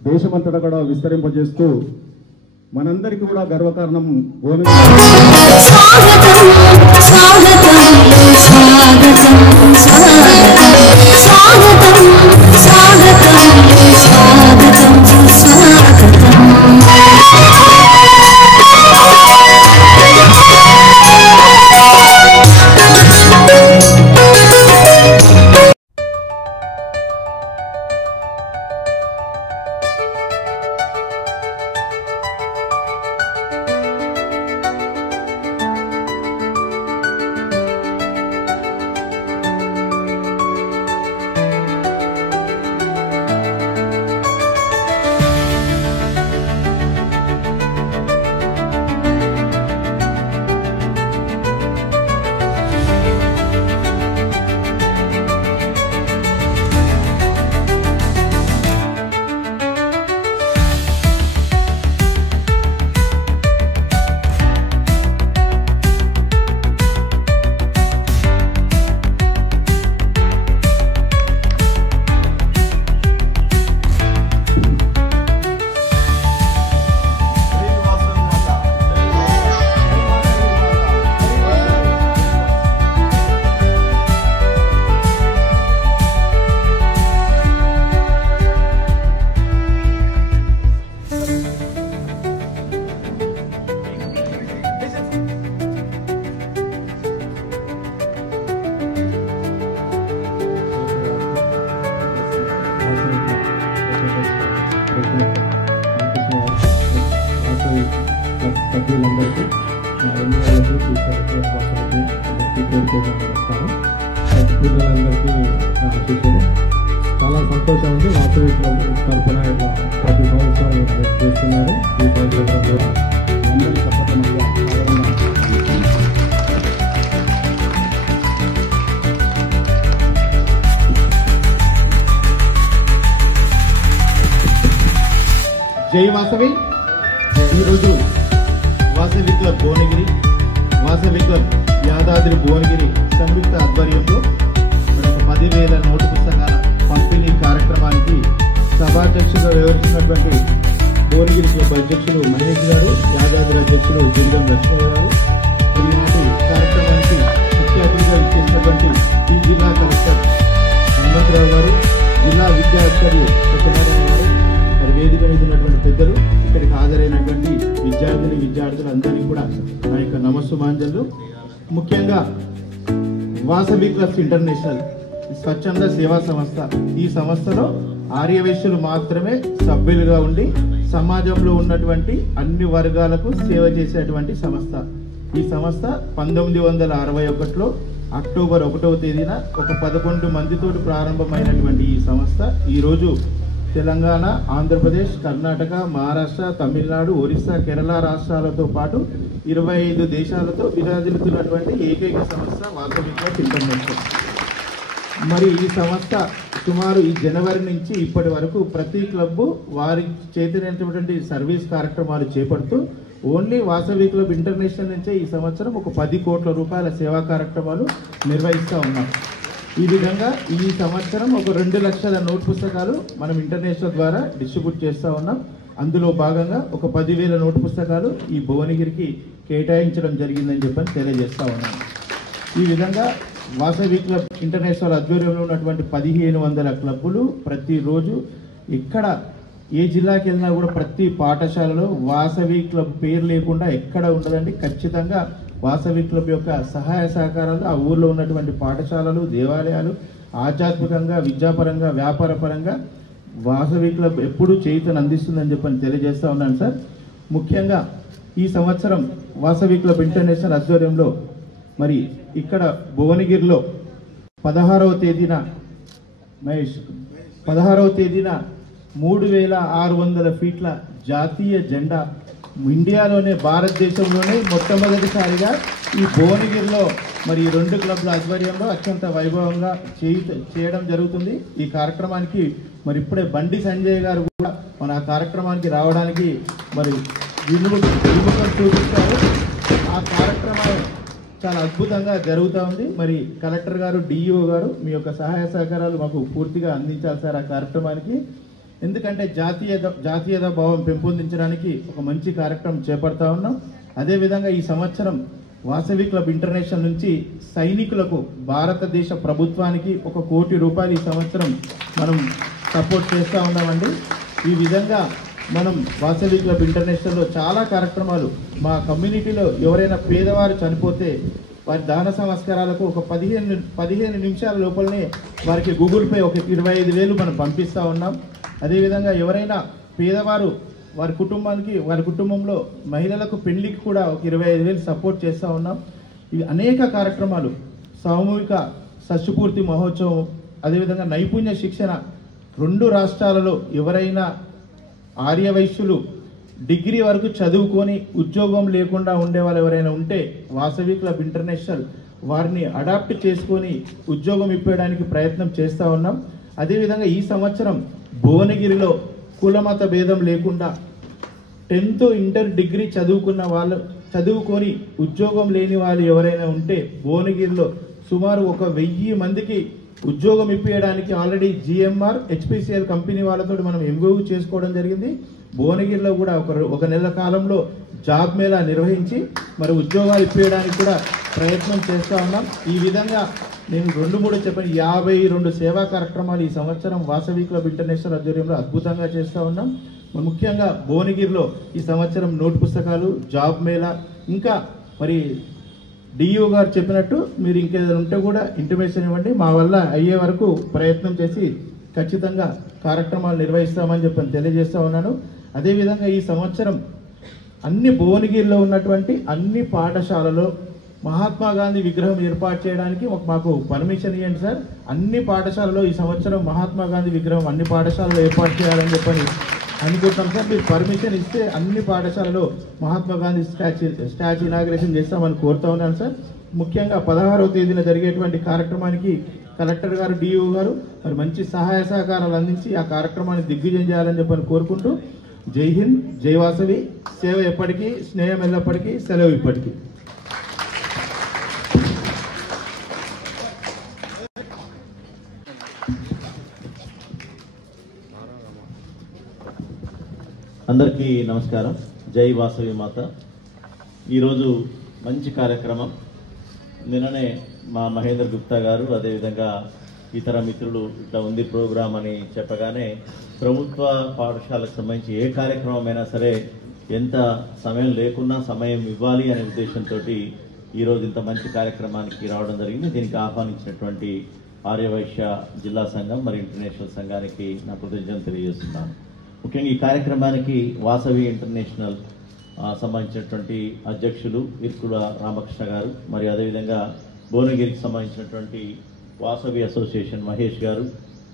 దేశమంతటా కూడా విస్తరింపజేస్తూ మనందరికీ కూడా గర్వకారణం సభ్యులందరికీ నమస్కారం. పిల్లలందరికీ ఆశీస్సులు. చాలా సంతోషం ఉంది. వాసవి తరఫున ఇట్లా ప్రతి సంవత్సరం చేస్తున్నారు. ఈ కార్యక్రమంలో అందరి సఫలమయ్యా జై వాసవి. ఈరోజు వాసవి క్లబ్ భువనగిరి, వాసవి క్లబ్ యాదాద్రి భువనగిరి సంయుక్త ఆధ్వర్యంలో 10,000 నోటు పుస్తకాల పంపిణీ కార్యక్రమానికి సభాధ్యక్షులుగా వ్యవహరిస్తున్నటువంటి భువనగిరి క్లబ్ అధ్యక్షులు మహేష్ గారు, యాదాద్రి అధ్యక్షులు జింగం లక్ష్మయ్య గారు, ఈనాటి కార్యక్రమానికి ముఖ్య అతిథిగా ఇచ్చేసినటువంటి ఈ జిల్లా కలెక్టర్ హనుమంతరావు గారు, జిల్లా విద్యా అధికారి సత్యనారాయణ గారు, వేదిక మీద ఉన్నటువంటి పెద్దలు, ఇక్కడికి హాజరైనటువంటి విద్యార్థులు అందరికీ కూడా నా యొక్క నమస్సుమాంజలు. ముఖ్యంగా వాసవి క్లబ్స్ ఇంటర్నేషనల్ స్వచ్ఛంద సేవా సంస్థ. ఈ సంస్థలో ఆర్యవైశ్యులు మాత్రమే సభ్యులుగా ఉండి సమాజంలో ఉన్నటువంటి అన్ని వర్గాలకు సేవ చేసేటువంటి సంస్థ. ఈ సంస్థ 1961లో అక్టోబర్ 1వ తేదీన ఒక 11 మందితో ప్రారంభమైనటువంటి ఈ సంస్థ ఈరోజు తెలంగాణ, ఆంధ్రప్రదేశ్, కర్ణాటక, మహారాష్ట్ర, తమిళనాడు, ఒరిస్సా, కేరళ రాష్ట్రాలతో పాటు 25 దేశాలతో విరాజిల్లుతున్నటువంటి ఏకైక సంస్థ వాసవి క్లబ్ ఇంటర్నేషనల్. మరి ఈ సంస్థ సుమారు ఈ జనవరి నుంచి ఇప్పటి వరకు ప్రతి క్లబ్ వారి చేతినటువంటి సర్వీస్ కార్యక్రమాలు చేపడుతూ ఓన్లీ వాసవి క్లబ్ ఇంటర్నేషనల్ నుంచే ఈ సంవత్సరం ఒక 10 కోట్ల రూపాయల సేవా కార్యక్రమాలు నిర్వహిస్తూ ఉన్నాం. ఈ విధంగా ఈ సంవత్సరం ఒక 2 లక్షల నోట్ పుస్తకాలు మనం ఇంటర్నేషనల్ ద్వారా డిస్ట్రిబ్యూట్ చేస్తూ ఉన్నాం. అందులో భాగంగా ఒక 10,000 నోట్ పుస్తకాలు ఈ భువనగిరికి కేటాయించడం జరిగిందని చెప్పని తెలియజేస్తూ ఉన్నాం. ఈ విధంగా వాసవి క్లబ్ ఇంటర్నేషనల్ ఆధ్వర్యంలో ఉన్నటువంటి 1500 క్లబ్బులు ప్రతిరోజు ఎక్కడ ఏ జిల్లాకి వెళ్ళినా కూడా ప్రతి పాఠశాలలో వాసవి క్లబ్ పేరు లేకుండా ఎక్కడ ఉండదండి. ఖచ్చితంగా వాసవి క్లబ్ యొక్క సహాయ సహకారాలు ఆ ఊర్లో ఉన్నటువంటి పాఠశాలలు, దేవాలయాలు ఆధ్యాత్మికంగా, విద్యాపరంగా, వ్యాపారపరంగా వాసవి క్లబ్ ఎప్పుడూ చేయుతను అందిస్తుందని చెప్పని తెలియజేస్తూ ఉన్నాను సార్. ముఖ్యంగా ఈ సంవత్సరం వాసవి క్లబ్ ఇంటర్నేషనల్ ఆధ్వర్యంలో మరి ఇక్కడ భువనగిరిలో 16వ తేదీన 3600 ఫీట్ల జాతీయ జెండా ఇండియాలోనే, భారతదేశంలోనే మొట్టమొదటిసారిగా ఈ భువనగిరిలో మరి 2 క్లబ్ల ఆధ్వర్యంలో అత్యంత వైభవంగా చేయడం జరుగుతుంది. ఈ కార్యక్రమానికి మరి ఇప్పుడే బండి సంజయ్ గారు కూడా మన ఆ కార్యక్రమానికి రావడానికి మరి విముఖం చూపిస్తారు. ఆ కార్యక్రమం చాలా అద్భుతంగా జరుగుతూ ఉంది. మరి కలెక్టర్ గారు, డిఈఓ గారు మీ యొక్క సహాయ సహకారాలు మాకు పూర్తిగా అందించాలి సార్ ఆ కార్యక్రమానికి. ఎందుకంటే జాతీయత భావం పెంపొందించడానికి ఒక మంచి కార్యక్రమం చేపడతా ఉన్నాం. అదేవిధంగా ఈ సంవత్సరం వాసవి క్లబ్ ఇంటర్నేషనల్ నుంచి సైనికులకు, భారతదేశ ప్రభుత్వానికి 1 కోటి రూపాయలు ఈ సంవత్సరం మనం సపోర్ట్ చేస్తూ ఉన్నామండి. ఈ విధంగా మనం వాసవి క్లబ్ ఇంటర్నేషనల్లో చాలా కార్యక్రమాలు, మా కమ్యూనిటీలో ఎవరైనా పేదవారు చనిపోతే వారి దాన సంస్కారాలకు ఒక 15 నిమిషాల లోపలనే వారికి గూగుల్ పే ఒక 25,000 మనం పంపిస్తూ ఉన్నాం. అదేవిధంగా ఎవరైనా పేదవారు వారి కుటుంబంలో మహిళలకు పెళ్లికి కూడా ఒక 25,000 సపోర్ట్ చేస్తూ ఉన్నాం. ఇవి అనేక కార్యక్రమాలు, సామూహిక షష్ఠపూర్తి మహోత్సవం, అదేవిధంగా నైపుణ్య శిక్షణ. 2 రాష్ట్రాలలో ఎవరైనా ఆర్యవైశ్యులు డిగ్రీ వరకు చదువుకొని ఉద్యోగం లేకుండా ఉండే వాళ్ళు ఎవరైనా ఉంటే వాసవి క్లబ్ ఇంటర్నేషనల్ వారిని అడాప్ట్ చేసుకొని ఉద్యోగం ఇప్పించడానికి ప్రయత్నం చేస్తూ ఉన్నాం. అదేవిధంగా ఈ సంవత్సరం భువనగిరిలో కులమత భేదం లేకుండా 10th ఇంటర్ డిగ్రీ చదువుకొని ఉద్యోగం లేని వాళ్ళు ఎవరైనా ఉంటే భువనగిరిలో సుమారు 1,000 మందికి ఉద్యోగం ఇప్పించడానికి ఆల్రెడీ జిఎంఆర్, హెచ్పిసిఎల్ కంపెనీ వాళ్ళతో మనం ఎంఓయూ చేసుకోవడం జరిగింది. భువనగిరిలో కూడా ఒక నెల కాలంలో జాబ్ మేళా నిర్వహించి మరి ఉద్యోగాలు ఇప్పించడానికి కూడా ప్రయత్నం చేస్తూ ఉన్నాం. ఈ విధంగా నేను 2-3 చెప్పాను, 52 సేవా కార్యక్రమాలు ఈ సంవత్సరం వాసవి క్లబ్ ఇంటర్నేషనల్ ఆధ్వర్యంలో అద్భుతంగా చేస్తూ ఉన్నాం. ముఖ్యంగా భువనగిరిలో ఈ సంవత్సరం నోట్ పుస్తకాలు, జాబ్ మేళా, ఇంకా మరి డిఈఓ గారు చెప్పినట్టు మీరు ఇంకేదైనా ఉంటే కూడా ఇంటిమేషన్ ఇవ్వండి. మా వల్ల అయ్యే వరకు ప్రయత్నం చేసి ఖచ్చితంగా కార్యక్రమాలు నిర్వహిస్తామని చెప్పని తెలియజేస్తూ ఉన్నాను. అదేవిధంగా ఈ సంవత్సరం అన్ని భువనగిరిలో ఉన్నటువంటి అన్ని పాఠశాలలో మహాత్మా గాంధీ విగ్రహం ఏర్పాటు చేయడానికి మాకు పర్మిషన్ ఇవ్వండి సార్. అన్ని పాఠశాలలో ఈ సంవత్సరం మహాత్మా గాంధీ విగ్రహం అన్ని పాఠశాలలో ఏర్పాటు చేయాలని చెప్పని అనుకుంటాం సార్. మీరు పర్మిషన్ ఇస్తే అన్ని పాఠశాలలో మహాత్మా గాంధీ స్టాచ్యూ ఇనాగ్రేషన్ చేస్తామని కోరుతా ఉన్నాను సార్. ముఖ్యంగా 16వ తేదీన జరిగేటువంటి కార్యక్రమానికి కలెక్టర్ గారు, డిఓ గారు మరి మంచి సహాయ సహకారాలు అందించి ఆ కార్యక్రమాన్ని దిగ్విజయం చేయాలని చెప్పని కోరుకుంటూ జై హింద్, జై వాసవి. సేవ ఎప్పటికీ, స్నేహం ఎల్లప్పటికీ, సెలవు ఇప్పటికీ. అందరికీ నమస్కారం. జై వాసవి మాత. ఈరోజు మంచి కార్యక్రమం. నిన్ననే మా మహేందర్ గుప్తా గారు అదేవిధంగా ఇతర మిత్రులు ఇట్లా ఉంది ప్రోగ్రాం అని చెప్పగానే ప్రభుత్వ పాఠశాలకు సంబంధించి ఏ కార్యక్రమం అయినా సరే ఎంత సమయం లేకున్నా సమయం ఇవ్వాలి అనే ఉద్దేశంతో ఈరోజు ఇంత మంచి కార్యక్రమానికి రావడం జరిగింది. దీనికి ఆహ్వానించినటువంటి ఆర్యవైశ్య జిల్లా సంఘం మరియు ఇంటర్నేషనల్ సంఘానికి నా కృతజ్ఞతలు తెలియజేస్తున్నాను. ముఖ్యంగా ఈ కార్యక్రమానికి వాసవి ఇంటర్నేషనల్ సంబంధించినటువంటి అధ్యక్షులు ఇర్కుల రామకృష్ణ గారు, మరియు అదేవిధంగా భువనగిరికి సంబంధించినటువంటి వాసవి అసోసియేషన్ మహేష్ గారు,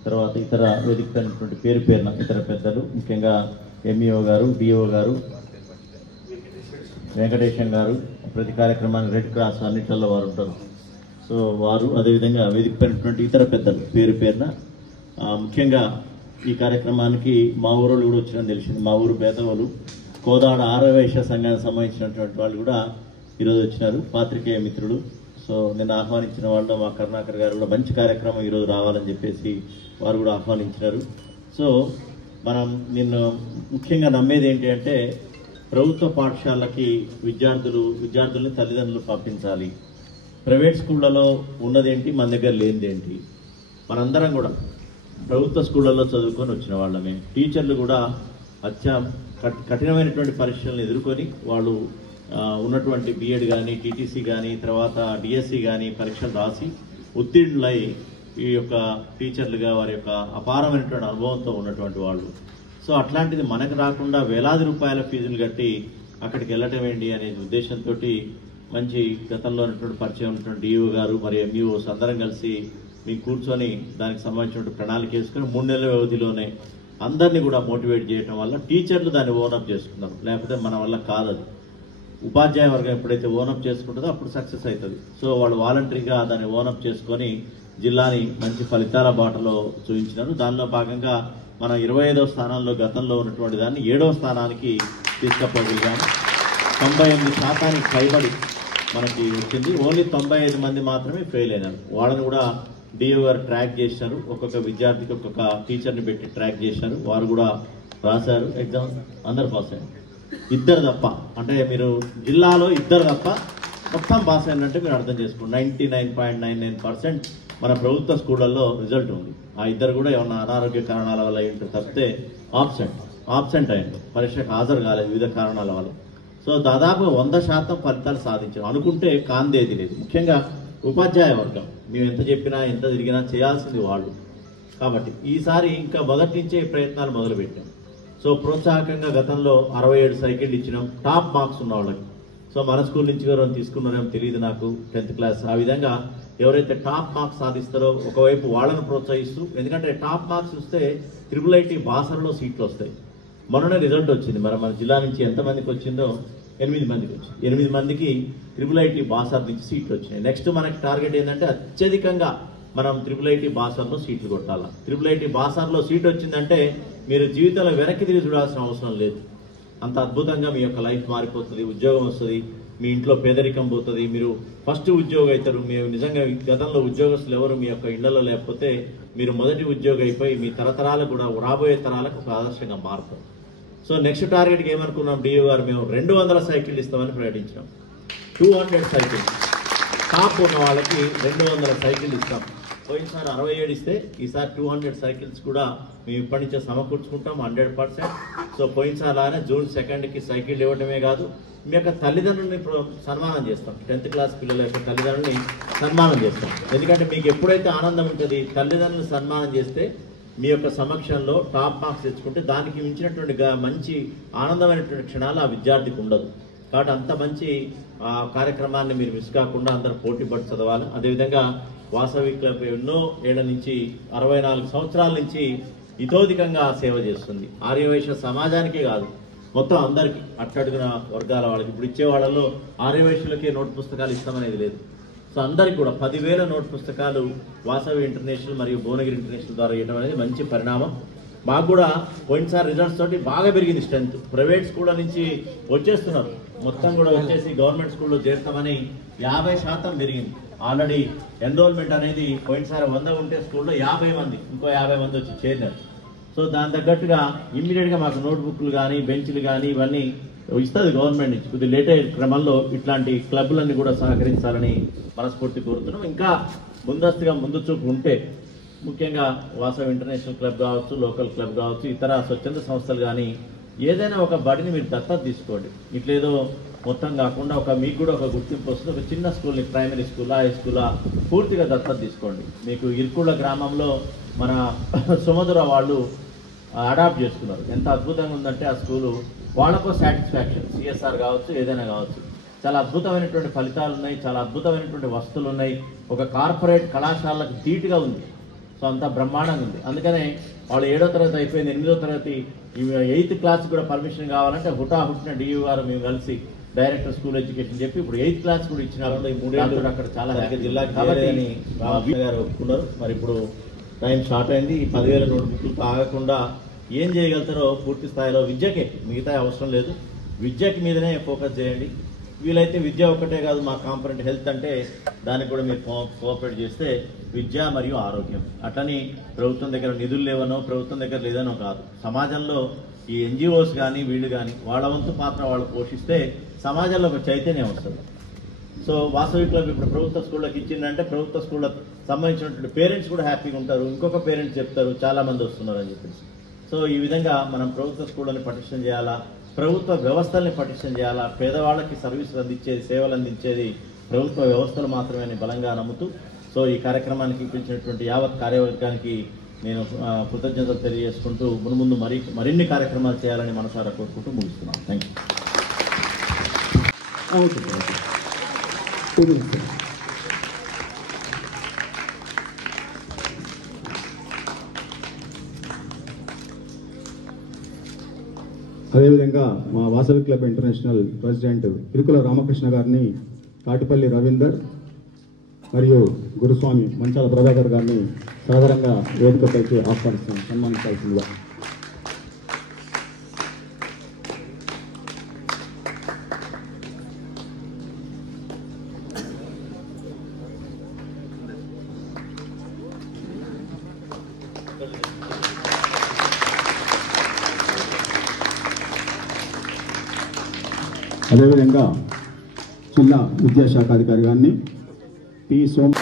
తర్వాత ఇతర వేదికైనటువంటి పేరు పేరున ఇతర పెద్దలు, ముఖ్యంగా ఎంఈఓ గారు, డిఓ గారు, వెంకటేశం గారు, ప్రతి కార్యక్రమానికి రెడ్ క్రాస్ అన్నిట్లలో వారు ఉంటారు. సో వారు అదేవిధంగా వేదికైనటువంటి ఇతర పెద్దలు పేరు పేరున, ముఖ్యంగా ఈ కార్యక్రమానికి మా ఊరు కూడా వచ్చినా తెలిసింది. మా ఊరు బేతవలు కోదాడ ఆర్యవైశ్య సంఘానికి సంబంధించినటువంటి వాళ్ళు కూడా ఈరోజు వచ్చినారు, పాత్రికేయ మిత్రులు. సో నిన్న ఆహ్వానించిన వాళ్ళు మా కరుణాకర్ గారు కూడా మంచి కార్యక్రమం ఈరోజు రావాలని చెప్పేసి వారు కూడా ఆహ్వానించినారు. సో మనం నిన్న ముఖ్యంగా నమ్మేది ఏంటి అంటే, ప్రభుత్వ పాఠశాలకి విద్యార్థుల్ని తల్లిదండ్రులు పంపించాలి. ప్రైవేట్ స్కూళ్ళలో ఉన్నదేంటి, మన దగ్గర లేనిదేంటి. మనందరం కూడా ప్రభుత్వ స్కూళ్ళల్లో చదువుకొని వచ్చిన వాళ్ళమే. టీచర్లు కూడా కఠినమైనటువంటి పరీక్షలను ఎదుర్కొని వాళ్ళు ఉన్నటువంటి బిఎడ్ కానీ, టీటీసీ కానీ, తర్వాత డిఎస్సి కానీ పరీక్షలు రాసి ఉత్తీర్ణులై ఈ యొక్క టీచర్లుగా వారి యొక్క అపారమైనటువంటి అనుభవంతో ఉన్నటువంటి వాళ్ళు. సో అట్లాంటిది మనకు రాకుండా వేలాది రూపాయల ఫీజులు కట్టి అక్కడికి వెళ్ళటం ఏంటి అనే ఉద్దేశంతో మంచి గతంలో ఉన్నటువంటి పరిచయం ఉన్నటువంటి డిఓ గారు మరియు ఎంఈఓస్ అందరం కలిసి మీకు కూర్చొని దానికి సంబంధించిన ప్రణాళిక వేసుకొని 3 నెలల వ్యవధిలోనే అందరినీ కూడా మోటివేట్ చేయడం వల్ల టీచర్లు దాన్ని ఓనప్ చేసుకున్నారు. లేకపోతే మన వల్ల కాదది. ఉపాధ్యాయ వర్గం ఎప్పుడైతే ఓనప్ చేసుకుంటుందో అప్పుడు సక్సెస్ అవుతుంది. సో వాళ్ళు వాలంటరీగా దాన్ని ఓనప్ చేసుకొని జిల్లాని మంచి ఫలితాల బాటలో చూపించినారు. దానిలో భాగంగా మనం 25వ స్థానంలో గతంలో ఉన్నటువంటి దాన్ని 7వ స్థానానికి తీసుకుపోగలిగాము. 98% పైబడి మనకి వచ్చింది. ఓన్లీ 95 మంది మాత్రమే ఫెయిల్ అయినారు. వాళ్ళని కూడా డిఓ గారు ట్రాక్ చేశారు. ఒక్కొక్క విద్యార్థికి ఒక్కొక్క టీచర్ని పెట్టి ట్రాక్ చేశారు. వారు కూడా రాశారు ఎగ్జామ్, అందరు పాస్ అయ్యారు. 2 తప్ప, అంటే మీరు జిల్లాలో 2 తప్ప మొత్తం పాస్ అయిందంటే మీరు అర్థం చేసుకోండి. 99.99% మన ప్రభుత్వ స్కూళ్ళల్లో రిజల్ట్ ఉంది. ఆ 2 కూడా ఏమన్నా అనారోగ్య కారణాల వల్ల ఏంటో తప్పితే ఆబ్సెంట్ అయ్యింది, పరీక్షకు హాజరు కాలేదు వివిధ కారణాల వల్ల. సో దాదాపు 100% ఫలితాలు సాధించాం. అనుకుంటే కాందేది లేదు. ముఖ్యంగా ఉపాధ్యాయ వర్గం మేము ఎంత చెప్పినా ఎంత తిరిగినా చేయాల్సింది వాళ్ళు. కాబట్టి ఈసారి ఇంకా మొదటి నుంచే ప్రయత్నాలు మొదలుపెట్టాం. సో ప్రోత్సాహకంగా గతంలో 67 సైకిళ్ళు ఇచ్చినాం టాప్ మార్క్స్ ఉన్న వాళ్ళకి. సో మన స్కూల్ నుంచి ఎవరైనా తీసుకున్నారేమో తెలియదు నాకు, 10th క్లాస్. ఆ విధంగా ఎవరైతే టాప్ మార్క్స్ సాధిస్తారో ఒకవైపు వాళ్ళను ప్రోత్సహిస్తూ, ఎందుకంటే టాప్ మార్క్స్ వస్తే IIIT బాసర్లో సీట్లు వస్తాయి. మొన్ననే రిజల్ట్ వచ్చింది. మన జిల్లా నుంచి ఎంతమందికి వచ్చిందో 8 మందికి వచ్చింది. 8 మందికి IIIT బాసర్ నుంచి సీట్లు వచ్చినాయి. నెక్స్ట్ మనకి టార్గెట్ ఏంటంటే అత్యధికంగా మనం IIIT బాసర్లో సీట్లు కొట్టాలి. IIIT బాసర్లో సీట్ వచ్చిందంటే మీరు జీవితంలో వెనక్కి తిరిగి చూడాల్సిన అవసరం లేదు. అంత అద్భుతంగా మీ యొక్క లైఫ్ మారిపోతుంది, ఉద్యోగం వస్తుంది, మీ ఇంట్లో పేదరికం పోతుంది, మీరు ఫస్ట్ ఉద్యోగం అవుతారు. మీరు నిజంగా గతంలో ఉద్యోగస్తులు ఎవరు మీ యొక్క ఇళ్లలో లేకపోతే మీరు మొదటి ఉద్యోగం అయిపోయి మీ తరతరాలకు కూడా రాబోయే తరాలకు ఒక ఆదర్శంగా మారుతారు. సో నెక్స్ట్ టార్గెట్కి ఏమనుకున్నాం, డిఓ గారు మేము 200 సైకిళ్ళు ఇస్తామని ప్రకటించాం. 200 సైకిల్ టాప్ ఉన్న వాళ్ళకి 200 సైకిళ్ళు ఇస్తాం. పోయినసారి 67 ఇస్తే ఈసారి 200 సైకిల్స్ కూడా మేము ఇప్పటి నుంచే సమకూర్చుకుంటాం 100%. సో పోయినసారి అలానే June 2కి సైకిల్ ఇవ్వడమే కాదు, మీ యొక్క తల్లిదండ్రులని సన్మానం చేస్తాం. 10th క్లాస్ పిల్లల యొక్క తల్లిదండ్రులని సన్మానం చేస్తాం. ఎందుకంటే మీకు ఎప్పుడైతే ఆనందం ఉంటుంది, తల్లిదండ్రులను సన్మానం చేస్తే మీ యొక్క సమక్షంలో టాప్ మార్క్స్ తెచ్చుకుంటే దానికి మించినటువంటి మంచి ఆనందమైనటువంటి క్షణాలు ఆ విద్యార్థికి ఉండదు. కాబట్టి అంత మంచి కార్యక్రమాన్ని మీరు మిస్ కాకుండా అందరూ పోటీ పడి చదవాలి. అదేవిధంగా వాసవి క్లబ్ ఎన్నో ఏళ్ల నుంచి 64 సంవత్సరాల నుంచి ఇతోధికంగా సేవ చేస్తుంది. ఆర్యవైశ్య సమాజానికే కాదు, మొత్తం అందరికీ, అట్టడుగున వర్గాల వాళ్ళకి. ఇప్పుడు ఇచ్చే వాళ్ళలో ఆర్యవైశ్యులకే నోట్ పుస్తకాలు ఇస్తామనేది లేదు. సో అందరికి కూడా 10,000 నోట్ పుస్తకాలు వాసవి ఇంటర్నేషనల్ మరియు భువనగిరి ఇంటర్నేషనల్ ద్వారా ఇవ్వడం అనేది మంచి పరిణామం. మాకు కూడా పోయినసారి రిజల్ట్స్ తోటి బాగా పెరిగింది స్ట్రెంత్. ప్రైవేట్ స్కూళ్ళ నుంచి వచ్చేస్తున్నారు, మొత్తం కూడా వచ్చేసి గవర్నమెంట్ స్కూల్లో చేరుతామని 50% పెరిగింది. ఆల్రెడీ ఎన్రోల్మెంట్ అనేది పోయినసారి 100 ఉంటే స్కూల్లో 50 మంది, ఇంకో 50 మంది వచ్చి చేరినారు. సో దాని తగ్గట్టుగా ఇమ్మీడియట్గా మాకు నోట్బుక్లు కానీ బెంచ్లు కానీ ఇవన్నీ ఇస్తుంది గవర్నమెంట్ నుంచి. కొద్ది లేట్ అయ్యే క్రమంలో ఇట్లాంటి క్లబ్లన్నీ కూడా సహకరించాలని మనస్ఫూర్తి కోరుతున్నాం. ఇంకా ముందస్తుగా ముందు చూపు ఉంటే ముఖ్యంగా వాసవి ఇంటర్నేషనల్ క్లబ్ కావచ్చు, లోకల్ క్లబ్ కావచ్చు, ఇతర స్వచ్ఛంద సంస్థలు కానీ ఏదైనా ఒక బడిని మీరు దత్తత తీసుకోండి. ఇట్లేదో మొత్తం కాకుండా మీకు కూడా ఒక గుర్తింపు వస్తుంది. ఒక చిన్న స్కూల్ని, ప్రైమరీ స్కూలా, హై స్కూలా పూర్తిగా దత్తత తీసుకోండి. మీకు ఇరుకుళ్ళ గ్రామంలో మన సుమధుర వాళ్ళు అడాప్ట్ చేసుకున్నారు. ఎంత అద్భుతంగా ఉందంటే ఆ స్కూలు వాళ్ళకో సాటిస్ఫాక్షన్, సిఎస్ఆర్ కావచ్చు, ఏదైనా కావచ్చు. చాలా అద్భుతమైనటువంటి ఫలితాలు ఉన్నాయి, చాలా అద్భుతమైనటువంటి వస్తువులు ఉన్నాయి. ఒక కార్పొరేట్ కళాశాలకు ధీటుగా ఉంది. సో అంతా బ్రహ్మాండంగా ఉంది. అందుకనే వాళ్ళు 7వ తరగతి అయిపోయింది, 8వ తరగతి 8th క్లాస్ కూడా పర్మిషన్ కావాలంటే హుటాహుట్టిన డియూ గారు మేము కలిసి డైరెక్టర్ స్కూల్ ఎడ్యుకేషన్ చెప్పి ఇప్పుడు 8th క్లాస్ కూడా ఇచ్చినారు. ఈ 3 ఏళ్ళు అక్కడ చాలా జిల్లాకి కాబట్టి రామకృష్ణ గారు ఒప్పుకున్నారు. మరి ఇప్పుడు టైం షార్ట్ అయింది. ఈ 10,000 నోట్బుక్లు ఆగకుండా ఏం చేయగలుగుతారో పూర్తి స్థాయిలో విద్యకే, మిగతా అవసరం లేదు, విద్యకి మీదనే ఫోకస్ చేయండి. వీలైతే విద్య ఒక్కటే కాదు, మా కాంపొనెంట్ హెల్త్ అంటే దానికి కూడా మీరు కోఆపరేట్ చేస్తే విద్య మరియు ఆరోగ్యం. అట్లని ప్రభుత్వం దగ్గర నిధులు లేవనో, ప్రభుత్వం దగ్గర లేదనో కాదు. సమాజంలో ఈ ఎన్జిఓస్ కానీ వీళ్ళు కానీ వాళ్ళ వంతు పాత్ర వాళ్ళు పోషిస్తే సమాజంలో ఒక చైతన్యం వస్తుంది. సో వాసవిక్లో ఇప్పుడు ప్రభుత్వ స్కూళ్ళకి ఇచ్చిందంటే ప్రభుత్వ స్కూళ్ళకి సంబంధించినటువంటి పేరెంట్స్ కూడా హ్యాపీగా ఉంటారు. ఇంకొక పేరెంట్స్ చెప్తారు చాలా మంది వస్తున్నారు అని చెప్పేసి. సో ఈ విధంగా మనం ప్రభుత్వ స్కూళ్ళని పటిష్టం చేయాలా, ప్రభుత్వ వ్యవస్థల్ని పటిష్టం చేయాలా. పేదవాళ్ళకి సర్వీసులు అందించేది, సేవలు అందించేది ప్రభుత్వ వ్యవస్థలు మాత్రమే అని బలంగా నమ్ముతూ సో ఈ కార్యక్రమానికి పిలిచినటువంటి యావత్ కార్యవర్గానికి నేను కృతజ్ఞతలు తెలియజేసుకుంటూ ముందు మరిన్ని కార్యక్రమాలు చేయాలని మనసారా కోరుకుంటూ ముగిస్తున్నాను. Thank you. అదేవిధంగా మా Vasavi club international president Irukula Ramakrishna గారిని, కాటిపల్లి రవీందర్ మరియు గురుస్వామి మంచాల ప్రభాకర్ గారిని సాధారణంగా వేదికపైకి ఆహ్వానిస్తాం, సన్మానించాల్సిందిగా. అదేవిధంగా జిల్లా విద్యాశాఖ అధికారి గారిని పి. సోమ